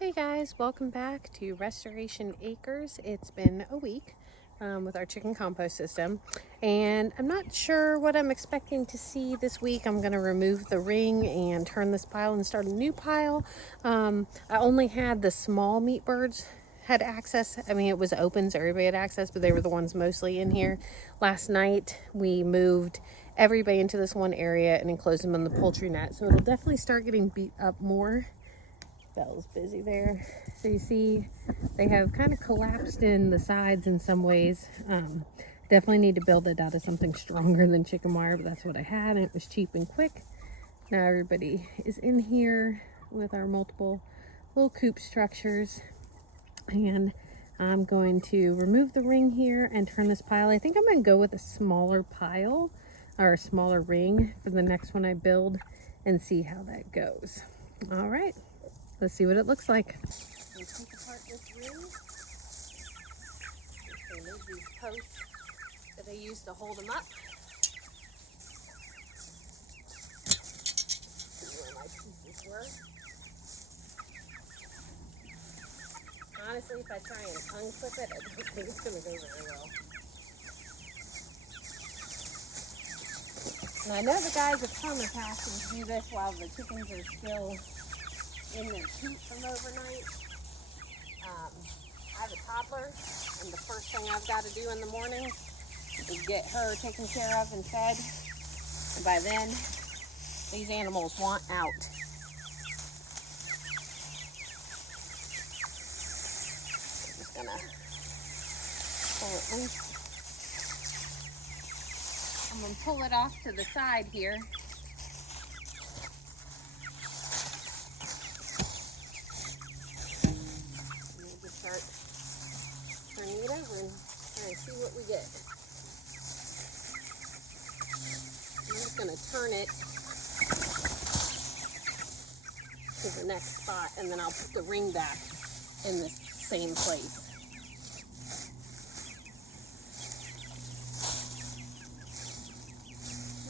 Hey guys, welcome back to Restoration Acres. It's been a week with our chicken compost system, and I'm not sure what I'm expecting to see this week. I'm going to remove the ring and turn this pile and start a new pile. I only had the small meat birds had access. I mean, it was open, so everybody had access, but they were the ones mostly in here. Last night, we moved everybody into this one area and enclosed them in the poultry net, so it'll definitely start getting beat up more. Belle's busy there. So you see they have kind of collapsed in the sides in some ways. Definitely need to build it out of something stronger than chicken wire, but that's what I had, and it was cheap and quick. Now everybody is in here with our multiple little coop structures, and I'm going to remove the ring here and turn this pile. I think I'm going to go with a smaller pile or a smaller ring for the next one I build and see how that goes. All right. Let's see what it looks like. We take apart this ring. Remove these posts that they use to hold them up. See where my pieces were. Honestly, if I try and unclip it, I don't think it's going to go very well. And I know the guys at Compost do this while the chickens are still in their coop from overnight. I have a toddler, and the first thing I've got to do in the morning is get her taken care of and fed. And by then, these animals want out. I'm just gonna pull it loose. I'm gonna pull it off to the side here. Start turning it over and try and see what we get. I'm just going to turn it to the next spot, and then I'll put the ring back in the same place.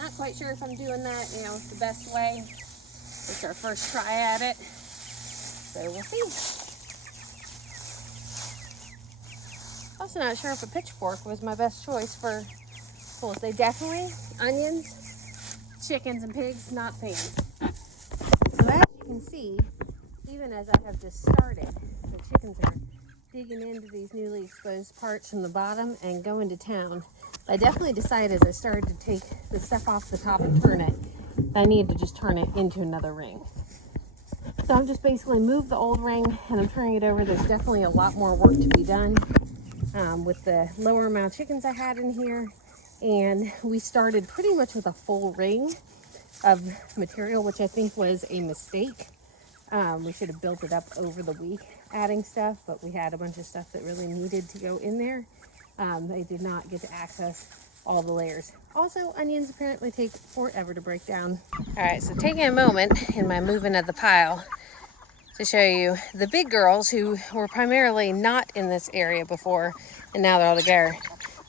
Not quite sure if I'm doing that, the best way. It's our first try at it, so we'll see. Also not sure if a pitchfork was my best choice for pulls. They definitely, onions, chickens, and pigs, not fans. So as you can see, even as I have just started, the chickens are digging into these newly exposed parts from the bottom and going to town. I definitely decided as I started to take the stuff off the top and turn it, I need to just turn it into another ring. So I'm just basically moved the old ring and I'm turning it over. There's definitely a lot more work to be done. With the lower amount of chickens I had in here, and we started pretty much with a full ring of material, which I think was a mistake. We should have built it up over the week adding stuff, but we had a bunch of stuff that really needed to go in there. They did not get to access all the layers. Also, onions apparently take forever to break down. All right, so taking a moment in my moving of the pile to show you the big girls who were primarily not in this area before, and now they're all together.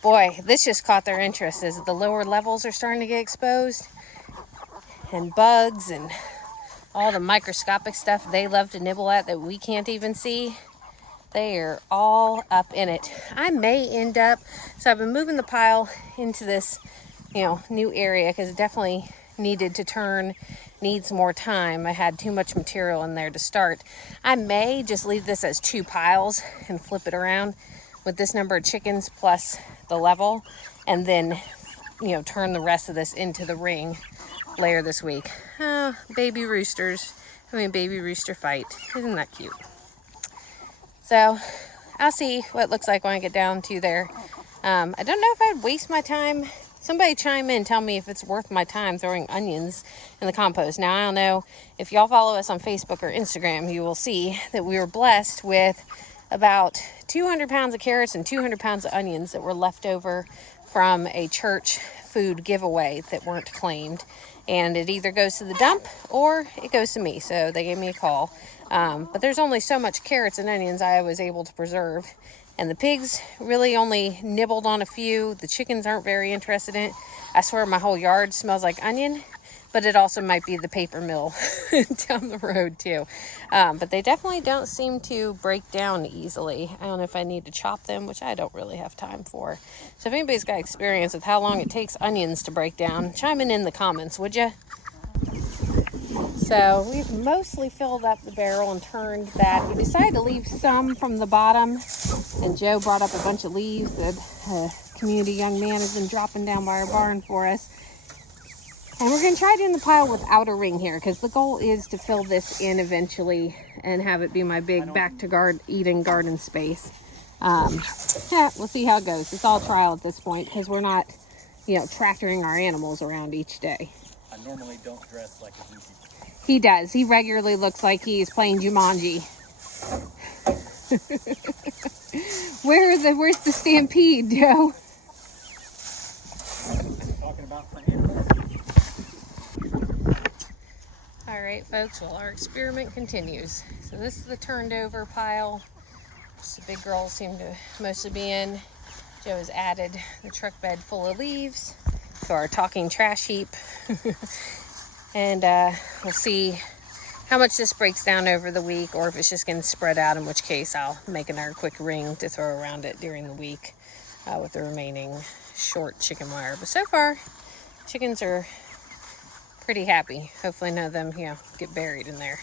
Boy, this just caught their interest as the lower levels are starting to get exposed, and bugs and all the microscopic stuff they love to nibble at that we can't even see. They are all up in it. I may end up, so I've been moving the pile into this, new area because it definitely needed to turn, needs more time. I had too much material in there to start. I may just leave this as 2 piles and flip it around with this number of chickens plus the level, and then turn the rest of this into the ring later this week. Oh, baby rooster fight. Isn't that cute? So I'll see what it looks like when I get down to there. I don't know if I'd waste my time. Somebody chime in, tell me if it's worth my time throwing onions in the compost. Now, I don't know if y'all follow us on Facebook or Instagram, you will see that we were blessed with about 200 pounds of carrots and 200 pounds of onions that were left over from a church food giveaway that weren't claimed. And it either goes to the dump or it goes to me. So they gave me a call. But there's only so much carrots and onions I was able to preserve. And the pigs really only nibbled on a few. The chickens aren't very interested in it. I swear my whole yard smells like onion. but it also might be the paper mill down the road too. But they definitely don't seem to break down easily. I don't know if I need to chop them, which I don't really have time for. So if anybody's got experience with how long it takes onions to break down, chime in the comments, would you? So we've mostly filled up the barrel and turned that. We decided to leave some from the bottom, and Joe brought up a bunch of leaves that a community young man has been dropping down by our barn for us. And we're going to try it in the pile without a ring here, because the goal is to fill this in eventually and have it be my big eating garden space. Yeah, we'll see how it goes. It's all trial at this point, because we're not, tractoring our animals around each day. I normally don't dress like a goofy. He does. He regularly looks like he's playing Jumanji. Where's the stampede, Joe? Talking about for animals. All right, folks. Well, our experiment continues. So this is the turned over pile. The big girls seem to mostly be in. Joe has added the truck bed full of leaves to our talking trash heap. And we'll see how much this breaks down over the week, or if it's just going to spread out, in which case I'll make another quick ring to throw around it during the week with the remaining short chicken wire. But so far, chickens are pretty happy. Hopefully none of them, get buried in there.